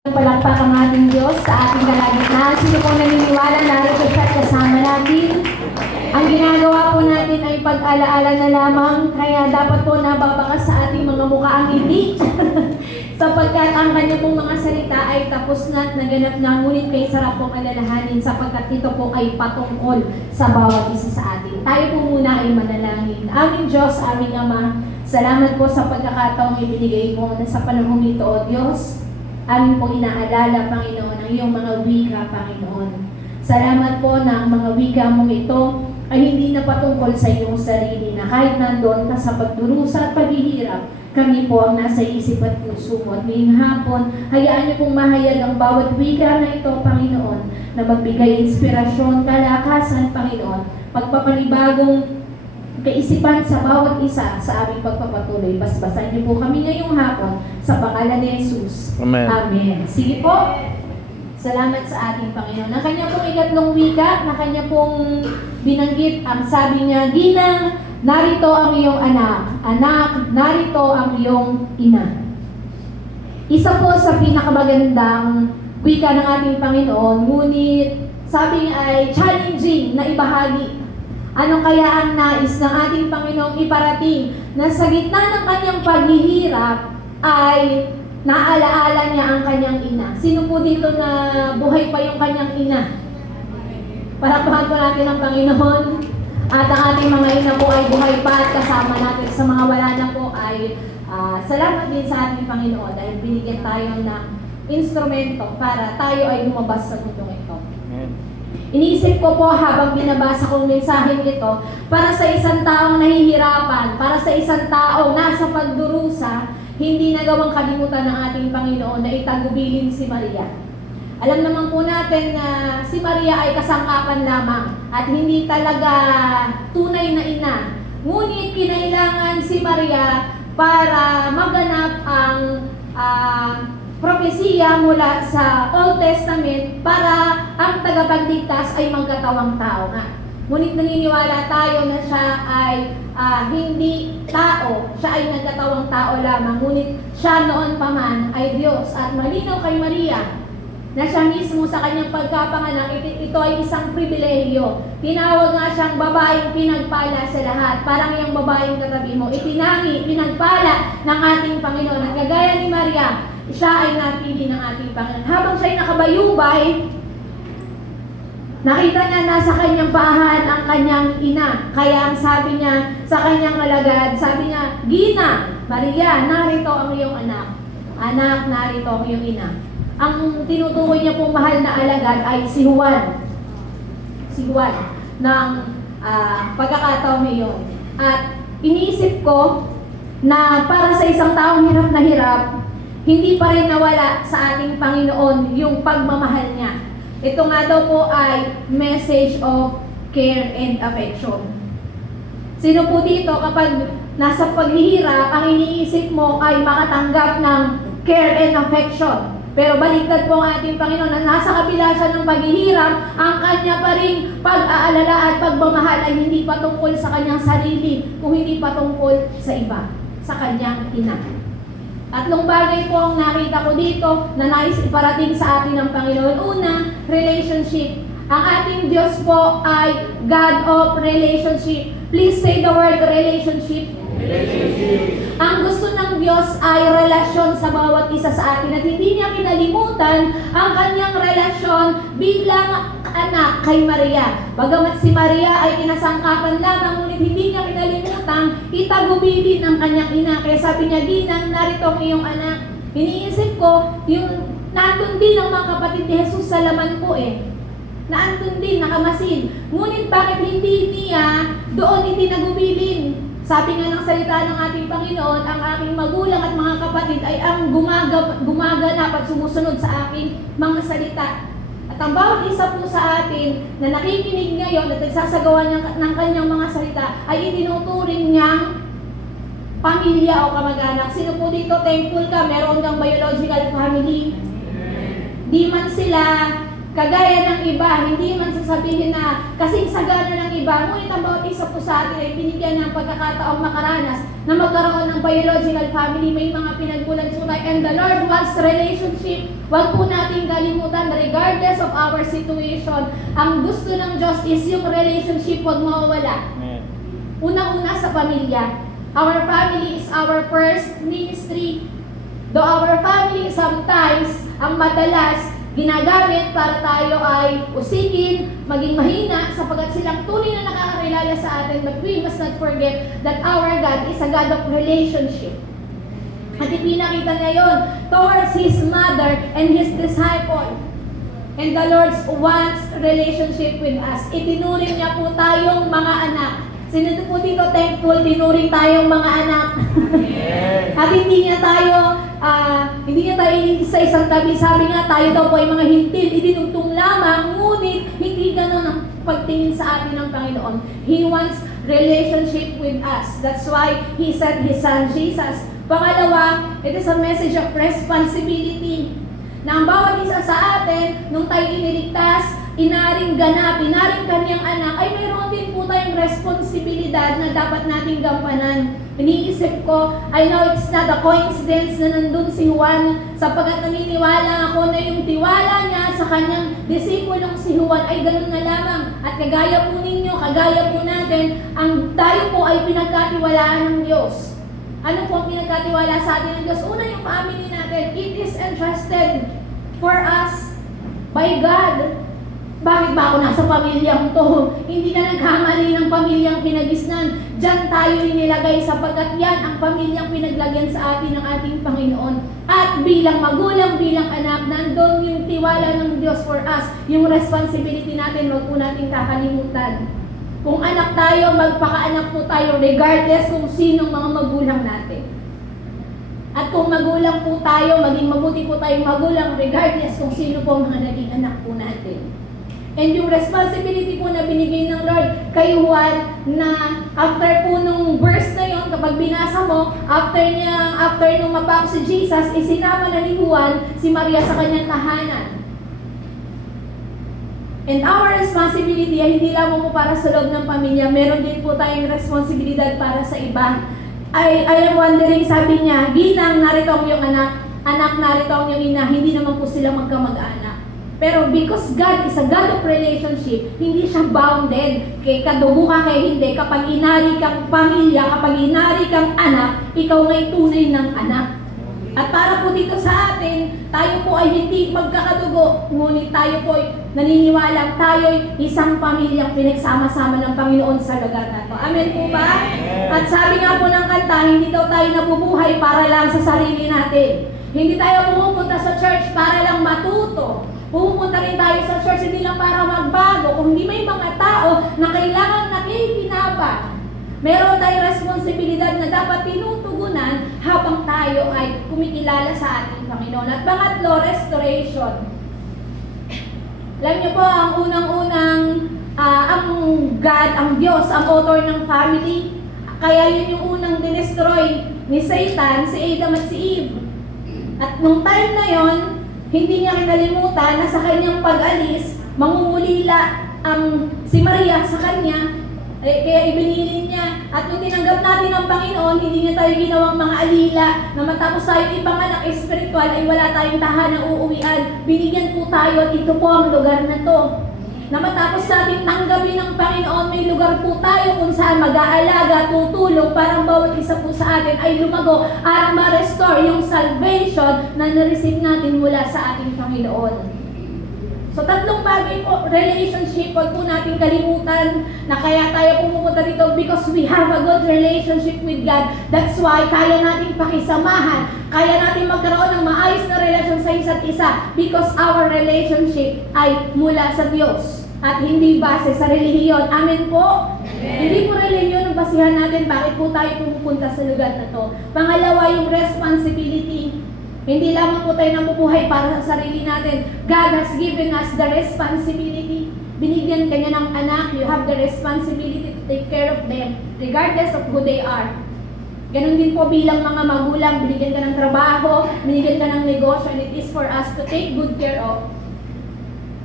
Palakpak ang ating Diyos sa ating kalagitnaan. Sino po naniniwala narito siya at kasama natin? Ang ginagawa po natin ay pag-alaala na lamang, kaya dapat po nababakas sa ating mga mukha ang ngiti. Sapagkat ang kanya pong mga salita ay tapos na at naganap na, ngunit kay sarap pong alalahanin sapagkat ito po ay patungkol sa bawat isa sa atin. Tayo po muna ay manalangin. Aming Diyos, aming Ama, salamat po sa pagkakataong ibinigay mo na sa panahon ito, O Diyos. Amin pong inaalala, Panginoon, ang iyong mga wika, Panginoon. Salamat po na ang mga wika mong ito ay hindi na patungkol sa iyong sarili, na kahit nandoon ka sa pagdurusa at paghihirap, kami po ang nasa isip at puso mo. At ngayong hapon, hayaan niyo pong mahayag ang bawat wika na ito, Panginoon, na magbigay inspirasyon, kalakasan, Panginoon, pagpapanibagong kaisipan sa bawat isa sa aming pagpapatuloy. Basbasan niyo po kami ngayong hapon sa pangalan ni Jesus. Amen. Amen. Sige po. Salamat sa ating Panginoon. Ang kanya pong ikatlong wika, na kanya pong binanggit, ang sabi niya, Ginang, narito ang iyong anak. Anak, narito ang iyong ina. Isa po sa pinakamagandang wika ng ating Panginoon, ngunit sabi niya ay challenging na ibahagi. Ano kaya ang nais ng ating Panginoong iparating na sa gitna ng kanyang paghihirap ay naalaala niya ang kanyang ina? Sino po dito na buhay pa yung kanyang ina? Parapahan po natin ang Panginoon. At ang ating mga ina po ay buhay pa at kasama natin. Sa mga wala na po ay salamat din sa ating Panginoon dahil binigyan tayo ng instrumento para tayo ay lumabas sa mundong ito. Iniisip ko po habang binabasa kong mensaheng ito, para sa isang taong nahihirapan, para sa isang taong nasa pagdurusa, hindi nagawang kalimutan ng ating Panginoon na itagubilin si Maria. Alam naman po natin na si Maria ay kasangkapan lamang at hindi talaga tunay na ina. Ngunit kinailangan si Maria para maganap ang propesiya mula sa Old Testament para ang tagapagligtas ay magkatawang tao nga. Ngunit naniniwala tayo na siya ay hindi tao, siya ay nagkatawang tao lamang. Ngunit siya noon pa man ay Diyos. At malinaw kay Maria na siya mismo sa kanyang pagkapanganak, ito ay isang pribilehiyo. Tinawag nga siyang babaeng pinagpala sa lahat. Parang yung babaeng katabi mo, itinangi, pinagpala ng ating Panginoon. At kagaya ni Maria, siya ay napili ng ating Panginoon. Habang siya ay nakabayubay, nakita niya nasa kanyang paahan ang kanyang ina. Kaya ang sabi niya sa kanyang alagad, sabi niya, Gina, Maria, narito ang iyong anak. Anak, narito ang iyong ina. Ang tinutukoy niya pong mahal na alagad ay si Juan. Si Juan ng pagkakataon ngayon. At iniisip ko na para sa isang taong hirap na hirap, hindi pa rin nawala sa ating Panginoon yung pagmamahal niya. Ito nga daw po ay message of care and affection. Sino po dito kapag nasa paghihirap, ang iniisip mo ay makatanggap ng care and affection? Pero baliktad po ang ating Panginoon na nasa kabila siya ng paghihirap, ang kanya pa rin pag-aalala at pagmamahal ay hindi patungkol sa kanyang sarili, kung hindi patungkol sa iba, sa kanyang ina. Tatlong bagay po ang nakita ko dito na nais iparating sa atin ng Panginoon. Una, relationship. Ang ating Diyos po ay God of relationship. Please say the word relationship. Relationship. Ang gusto ng Diyos ay relasyon sa bawat isa sa atin at hindi niya kinalimutan ang kanyang relasyon bilang anak kay Maria. Bagamat si Maria ay kinasangkapan lamang, ngunit hindi niya kinalimutan itagubilin ang kanyang ina. Kaya sabi niya, Ginang, narito ang iyong anak. Iniisip ko, yung nandun din ang mga kapatid ni Jesus sa laman po Naandun din, nakamasin. Ngunit bakit hindi niya doon itinagubilin? Sabi nga ng salita ng ating Panginoon, ang aking magulang at mga kapatid ay ang gumaganap at sumusunod sa aking mga salita. At ang bawat isa po sa atin na nakikinig ngayon at nagsasagawa ng kanyang mga salita ay itinuturing niyang pamilya o kamag-anak. Sino po dito thankful ka? Meron kang biological family. Di man sila Kagaya ng iba, hindi man sasabihin na kasing sagana ng iba, ngunit ang bawat isa po sa atin ay binigyan ng pagkakataong makaranas na magkaroon ng biological family. May mga pinagmulan po tayo. And the Lord wants relationship. Huwag po natin kalimutan, regardless of our situation, ang gusto ng Diyos is yung relationship, huwag mawawala. Unang-una sa pamilya. Our family is our first ministry. Though our family sometimes, ang madalas, ginagamit para tayo ay usigin, maging mahina, sapagkat silang tunay na nakakakilala sa atin. But we must not forget that our God is a God of relationship. At ipinakita niya yun towards His mother and His disciple. And the Lord wants relationship with us. Itinuring niya po tayong mga anak. Sino po dito thankful, tinuring tayong mga anak? At hindi niya tayo sa isang tabi. Sabi nga, tayo daw po ay mga hintil, itinugtong lamang, ngunit hindi ganun ang pagtingin sa atin ng Panginoon. He wants relationship with us. That's why He sent His Son, Jesus. Pangalawa, it is a message of responsibility. Na ang bawat isa sa atin, nung tayo iniligtas, inaring ganap, inaring kanyang anak, ay mayroon din po tayong responsibilidad na dapat nating gampanan. Iniisip ko, I know it's not a coincidence na nandun si Juan, sapagkat naniniwala ako na yung tiwala niya sa kanyang disipulong si Juan ay ganun na lamang. At kagaya po ninyo, kagaya po natin, ang tayo po ay pinagkatiwalaan ng Diyos. Ano po ang pinagkatiwala sa atin ng Diyos? Una, yung family natin, it is entrusted for us by God. Bakit ba ako nasa pamilyang to? Hindi na nagkamali ng pamilyang pinagisnan. Diyan tayo inilagay sapagkat yan ang pamilyang pinaglagyan sa atin ng ating Panginoon. At bilang magulang, bilang anak, nandun yung tiwala ng Diyos for us. Yung responsibility natin, wag po natin kakalimutan. Kung anak tayo, magpakaanak po tayo regardless kung sinong mga magulang natin. At kung magulang po tayo, maging mabuti po tayong magulang regardless kung sino po mga naging anak po natin. And yung responsibility po na binigay ng Lord kay Juan na after po nung verse na yon, kapag binasa mo, after nung mapako si Jesus, isinama na ni Juan si Maria sa kanyang tahanan. And our responsibility ay hindi lamang po para sa loob ng pamilya, meron din po tayong responsibilidad para sa iba. I am wondering, sabi niya, ginang narito ang iyong anak narito ang iyong ina, hindi naman po sila magkamag-anak. Pero because God is a God of relationship, hindi siya bounded kay kadugo ka kay hindi. Kapag inari kang pamilya, kapag inari kang anak, ikaw ngay tunay ng anak. At para po dito sa atin, tayo po ay hindi magkakadugo, ngunit tayo po ay naniniwalang tayo ay isang pamilyang pinagsama-sama ng Panginoon sa lugar na ito. Amen po ba? At sabi nga po ng kanta, hindi daw tayo nabubuhay para lang sa sarili natin. Hindi tayo pumupunta sa church para lang matuto. Pupunta rin tayo sa church hindi lang para magbago, kung hindi may mga tao na kailangan nakikinabang. Meron tayong responsibilidad na dapat tinutugunan habang tayo ay kumikilala sa ating Panginoon. At pangatlo, restoration. Alam niyo po, ang unang-unang, ang God, ang Diyos, ang author ng family. Kaya yun yung unang dinestroy ni Satan, si Adam at si Eve. At nung time na yon, hindi niya kinalimutan na sa kanyang pag-alis, mangungulila si Maria sa kanya, kaya ibinilin niya. At nung tinanggap natin ang Panginoon, hindi niya tayo ginawang mga alila na matapos tayo ipanganak espiritual ay wala tayong tahanang uuwian. Binigyan po tayo at ito po ang lugar na to. Na matapos natin tanggapin ng Panginoon, may lugar po tayo kung saan mag-aalaga, tutulong para bawat isa po sa atin ay lumago at ma-restore yung salvation na na-receive natin mula sa ating Panginoon. So tatlong bagay po, relationship, huwag po natin kalimutan na kaya tayo pumupunta dito because we have a good relationship with God. That's why kaya natin pakisamahan, kaya natin magkaroon ng maayos na relasyon sa isa't isa because our relationship ay mula sa Diyos at hindi base sa relihiyon. Amen po? Amen. Hindi po relihiyon ang basihan natin bakit po tayo pumupunta sa lugar na to. Pangalawa, yung responsibility. Hindi lamang po tayo nabubuhay para sa sarili natin. God has given us the responsibility. Binigyan ka niya ng anak, you have the responsibility to take care of them, regardless of who they are. Ganon din po bilang mga magulang, binigyan ka ng trabaho, binigyan ka ng negosyo, and it is for us to take good care of.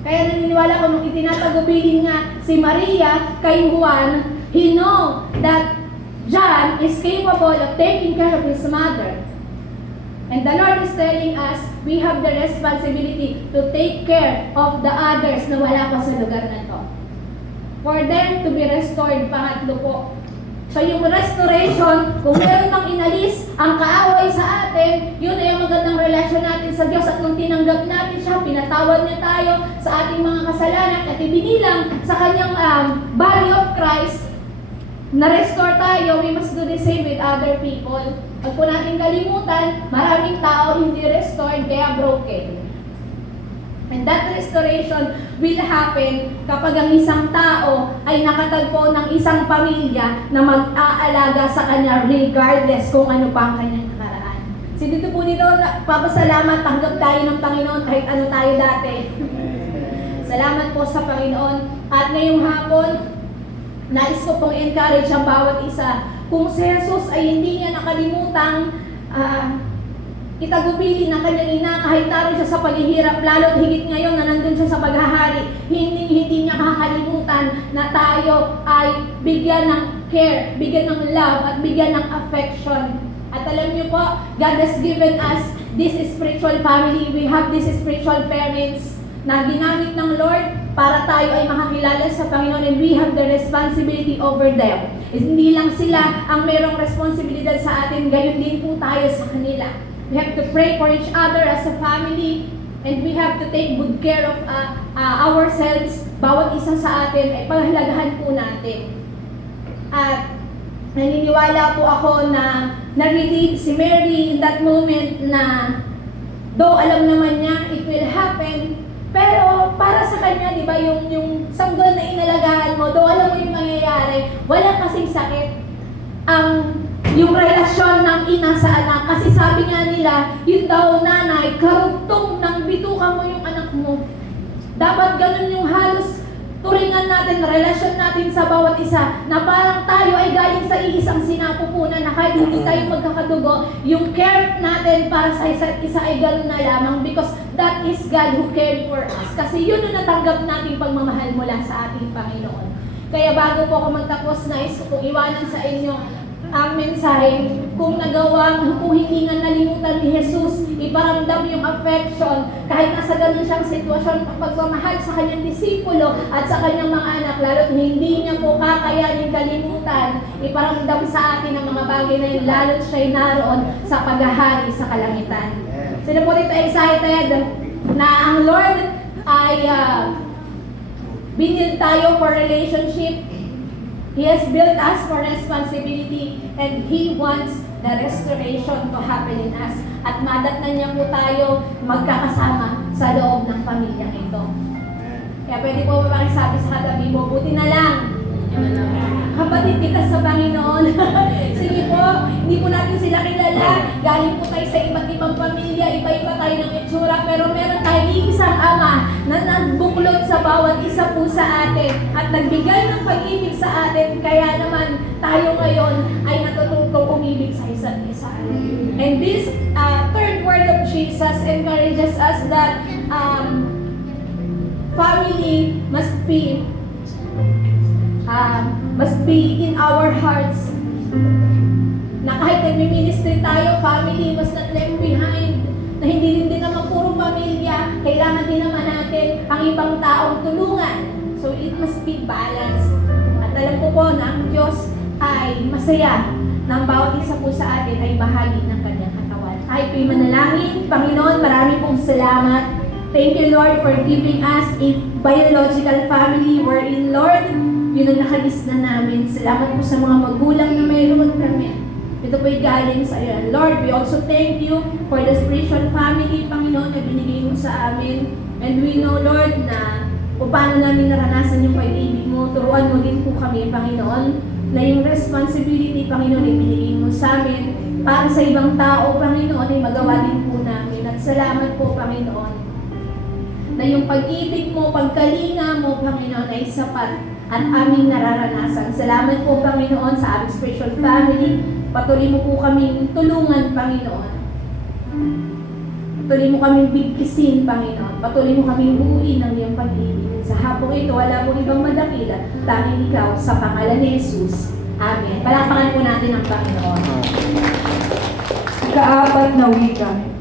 Kaya naniniwala ko nung itinatagubilin nga si Maria kay Juan, he know that John is capable of taking care of his mother. And the Lord is telling us, we have the responsibility to take care of the others na wala pa sa lugar na to. For them to be restored, pangatlo po. So yung restoration, kung meron mang inalis ang kaaway sa atin, yun ay ang magandang relasyon natin sa Diyos. At nung tinanggap natin siya, pinatawad niya tayo sa ating mga kasalanan at ibinilang sa kanyang body of Christ, na-restore tayo, we must do the same with other people. Pag po natin kalimutan, maraming tao hindi restored, kaya broken. And that restoration will happen kapag ang isang tao ay nakatagpo ng isang pamilya na mag-aalaga sa kanya regardless kung ano pa ang kanyang nakaraan. So dito po nito, papasalamat, tanggap tayo ng Panginoon kahit ano tayo dati. Salamat po sa Panginoon. At ngayong hapon, nais ko pong encourage ang bawat isa. Kung si Jesus ay hindi niya nakalimutang itagubili ng kanyang ina kahit taro siya sa paghihirap, lalo't higit ngayon na nandun siya sa paghahari, hindi niya kakalimutan na tayo ay bigyan ng care, bigyan ng love, at bigyan ng affection. At alam niyo po, God has given us this spiritual family. We have these spiritual parents na ginamit ng Lord para tayo ay makakilala sa Panginoon, and we have the responsibility over them. Hindi lang sila ang merong responsibilidad sa atin, gayon din po tayo sa kanila. We have to pray for each other as a family, and we have to take good care of ourselves. Bawat isa sa atin ay panghalagahan po natin. At naniniwala po ako na na-relieve si Mary in that moment na though alam naman niya it will happen, pero para sa kanya, di ba, yung sanggol na inalagaan mo, though alam mo yung mangyayari, wala kasing sakit yung relasyon ng ina sa anak. Kasi sabi nga nila, yun daw nanay, karugtong ng bituka mo yung anak mo. Dapat ganun yung halos turingan natin, relasyon natin sa bawat isa, na parang tayo ay galing sa iisang sinapupunan, na kahit hindi tayo magkakadugo, yung care natin para sa isa't isa ay ganun na lamang, because that is God who cared for us. Kasi yun ang natanggap nating pagmamahal mula sa ating Panginoon. Kaya bago po ako magtapos, nais ko pong iwanan sa inyo ang mensahe, kung hindi nga nalimutan ni Jesus, iparamdam yung affection, kahit nasa ganun siyang sitwasyon, pagmamahal sa kanyang disipulo at sa kanyang mga anak, lalo't hindi niya po kakayanin kalimutan, iparamdam sa atin ang mga bagay na yun, lalo't siya'y naroon sa paghahari sa kalangitan. Sino po dito excited na ang Lord ay binil tayo for relationship? He has built us for responsibility, and He wants the restoration to happen in us. At madatnan niya po tayo magkakasama sa loob ng pamilyang ito. Kaya pwede po mapakisabi sa katabi mo, buti na lang. Kapatid kita sa Panginoon. Sige po, hindi po natin sila kilala. Galing po tayo sa iba't ibang pamilya, iba-iba tayo ng itsura, pero meron tayong isang Ama na nagbuklod sa bawat isa po sa atin at nagbigay ng pag-ibig sa atin, kaya naman tayo ngayon ay natututong umibig sa isa't isa. And this third word of Jesus encourages us that family must be in our hearts. Na kahit nag-ministry tayo, family must not left behind. Na hindi din naman puro pamilya, kailangan din naman natin ang ibang taong tulungan. So it must be balanced. At alam ko po na ang Diyos ay masaya na ang bawat isa po sa atin ay bahagi ng kanyang katawan. Tayo po'y manalangin. Panginoon, marami pong salamat. Thank you, Lord, for giving us a biological family wherein, Lord, yun ang nakalis na namin. Salamat po sa mga magulang na mayroon kami. Ito po'y galing sa iyo. Lord, we also thank you for the spiritual family, Panginoon, na binigay mo sa amin. And we know, Lord, na kung paano namin naranasan yung pag-ibig mo, turuan mo din po kami, Panginoon, na yung responsibility, Panginoon, ay binigay mo sa amin para sa ibang tao, Panginoon, ay magawa din po namin. At salamat po, Panginoon, na yung pag-ibig mo, pagkalinga mo, Panginoon, ay sapat at aming nararanasan. Salamat po, Panginoon, sa aming spiritual family. Patuloy mo po kaming tulungan, Panginoon. Patuloy mo kaming bigkisin, Panginoon. Patuloy mo kaming buuin ng iyong pag-ibig. Sa hapong ito, wala pong ibang madakila, tanging ikaw, sa pangalan ni Jesus. Amen. Palakpakan po natin ang Panginoon. Ikaapat na wika.